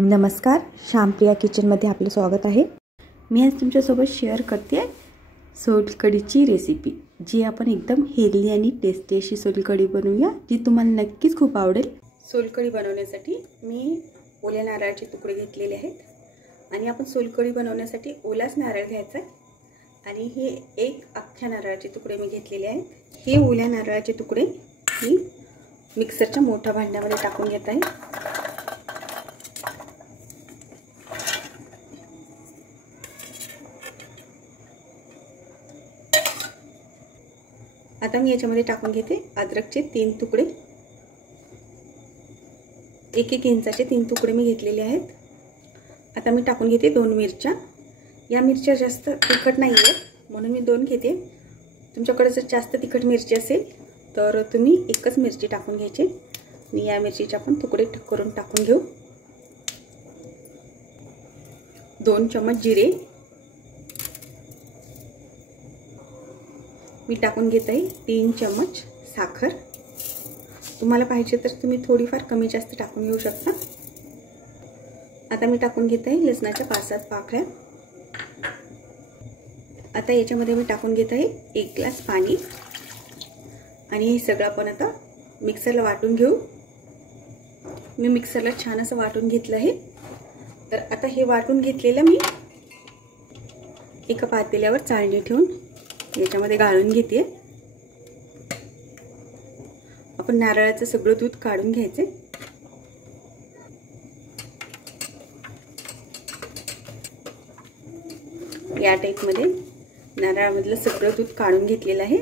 नमस्कार, श्यामप्रिया किचनमध्ये आपले स्वागत आहे। मी आज तुमच्यासोबत शेअर करते आहे सोलकढीची रेसिपी, जी आपण एकदम हेल्दी आणि टेस्टी अशी सोलकढी बनवूया, जी तुम्हाला नक्कीच खूप आवडेल। सोलकढी बनवण्यासाठी मी ओल्या नारळाचे तुकडे घेतलेले आहेत आणि आपण सोलकढी बनवण्यासाठी ओलाच नारळ घ्यायचा आहे आणि हे एक अख्ख्या नारळाचे तुकडे मी घेतलेले आहेत। हे ओल्या नारळाचे तुकडे मी मिक्सरच्या मोठ्या भांड्यामध्ये टाकून घेत आहे। आता मी याच्यामध्ये टाकून घेते अद्रकचे 3 तुकडे, 1-1 इंचाचे 3 तुकडे मी घेतलेले आहेत। आता मी टाकून घेते 2 मिरच्या। या मिरच्या जास्त तिखट नाही आहेत म्हणून मी 2 घेते। तुमच्याकडे जर जास्त तिखट मिरची असेल तर तुम्ही एकच मिरची टाकून घ्यायची आणि या मिरचीचे आपण तुकडे करून टाकून घेऊ। 2 चमच जिरे मी टाकून घेत आहे। 3 चमच साखर, तुम्हाला पाहिजे तर तुम्ही थोडीफार कमी जास्त टाकून घेऊ शकता। आता मी टाकून घेत आहे लसणाच्या 5-7 पाकळ्या। आता याच्यामध्ये मी टाकून घेत आहे 1 ग्लास पाणी आणि हे सगळं आपण आता मिक्सरला वाटून घेऊ। मी मिक्सरला छान असं वाटून घेतलं आहे। तर आता हे वाटून घेतलेलं मी एका पातेल्यावर चाळणी ठेवून याच्यामध्ये गाळून घेते। आपण नारळाचं सगळं दूध काढून घ्यायचे। या टाइप मध्ये नारळामधलं सगळं दूध काढून घेतलेलं आहे।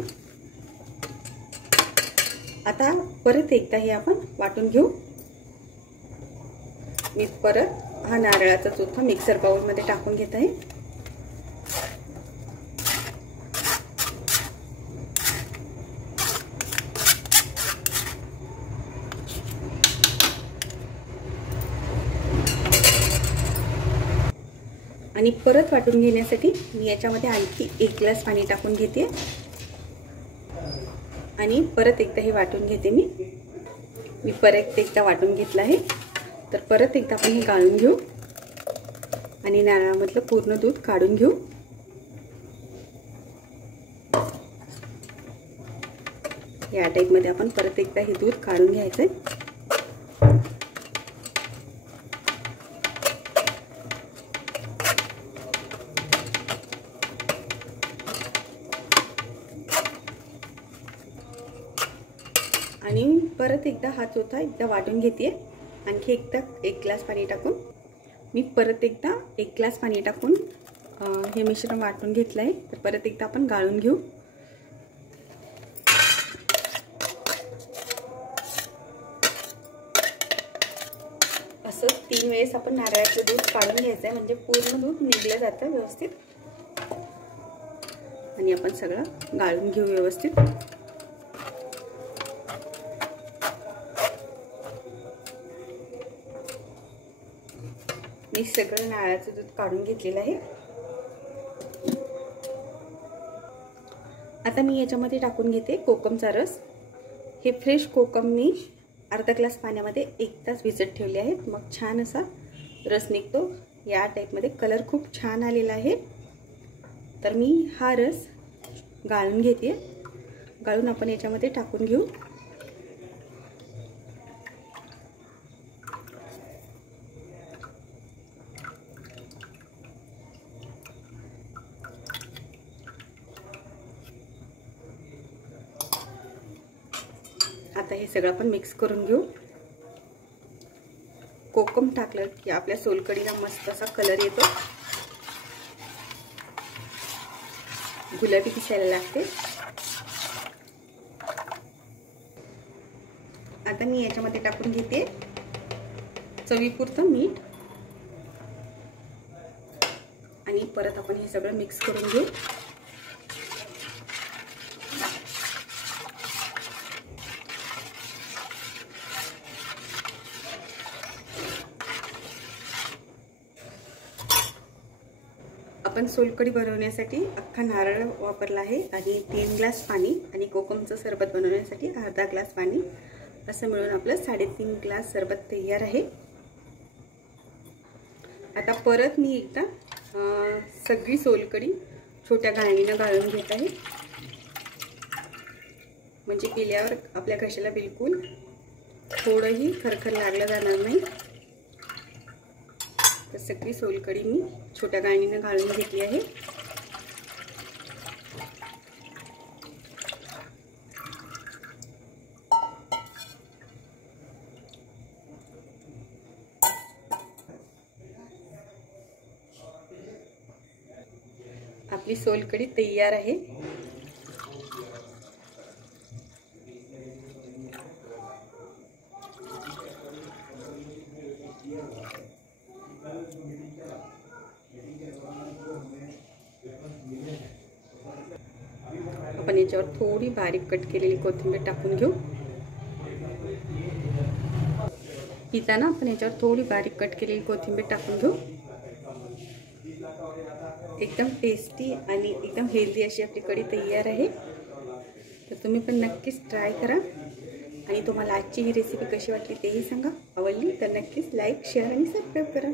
आता परत एकदा हे आपण वाटून घेऊ। मी परत हा नारळाचा चोथा मिक्सर बाउल मध्ये टाकून घेत आहे। आणि परत वाटून घेण्यासाठी मी याच्यामध्ये आणखी 1 ग्लास पाणी टाकून घेते आणि परत एकदा हे वाटून घेते। मी परत एकदा वाटून घेतलं आहे। तर परत एकदा आपण हे गाळून घेऊ आणि नारळामधलं पूर्ण दूध काढून घेऊ। या टाइप मध्ये आपण परत एकदा हे दूध काढून घ्यायचं आहे। आणि परत एकदा हा चोथा एकदा वाटून घेते। आणखी एकदा 1 ग्लास पाणी टाकून मी परत एकदा 1 ग्लास पाणी टाकून हे मिश्रण वाटून घेतलं आहे। तर परत एकदा आपण गाळून घेऊ। असं 3 वेळेस आपण नारळाचं दूध काढून घ्यायचं आहे, म्हणजे पूर्ण दूध निघलं जातं व्यवस्थित। आणि आपण सगळं गाळून घेऊ व्यवस्थित। मी सगळं नारळाचं दूध काढून घेतलेलं आहे। आता मी याच्यामध्ये टाकून घेते कोकमचा रस। हे फ्रेश कोकम मी अर्धा ग्लास पाण्यामध्ये 1 तास भिजत ठेवले आहे, मग छान असा रस निघतो। या टाइप मध्ये कलर खूप छान आलेला आहे। तर मी हा रस गाळून घेते। गाळून आपण याच्यामध्ये टाकून घेऊ। आता हे सगळं आपण मिक्स करून घेऊ। कोकम टाकलं की आपल्या सोलकढीला मस्त असा कलर येतो, गुलाबी दिसायला लागते। आता मी याच्यामध्ये टाकून घेते चवीपुरतं मीठ आणि परत आपण हे सगळं मिक्स करून घेऊ। आपण सोलकढी बनवण्यासाठी अख्खा नारळ वापरला आहे आणि 3 ग्लास पाणी आणि कोकमचं सरबत बनवण्यासाठी अर्धा ग्लास पाणी, असं मिळून आपलं 3.5 ग्लास सरबत तयार आहे। आता परत मी एकदा सगळी सोलकढी छोट्या गाळणीनं गाळून घेत आहे, म्हणजे केल्यावर आपल्या घशाला बिलकुल थोडंही खरखर लागलं जाणार नाही। तर सगळी सोलकढी मी छोट्या गाळणीनं गाळून घेतली आहे। आपली सोलकढी तयार आहे। आपण याच्यावर थोडी बारीक कट केलेली कोथिंबीर टाकून घेऊ। पिताना आपण याच्यावर थोडी बारीक कट केलेली कोथिंबीर टाकून घेऊ। एकदम टेस्टी आणि एकदम हेल्दी अशी आपली कढी तयार आहे। तर तुम्ही पण नक्कीच ट्राय करा आणि तुम्हाला आजची ही रेसिपी कशी वाटली तेही सांगा। आवडली तर नक्कीच लाईक, शेअर आणि सबस्क्राईब करा।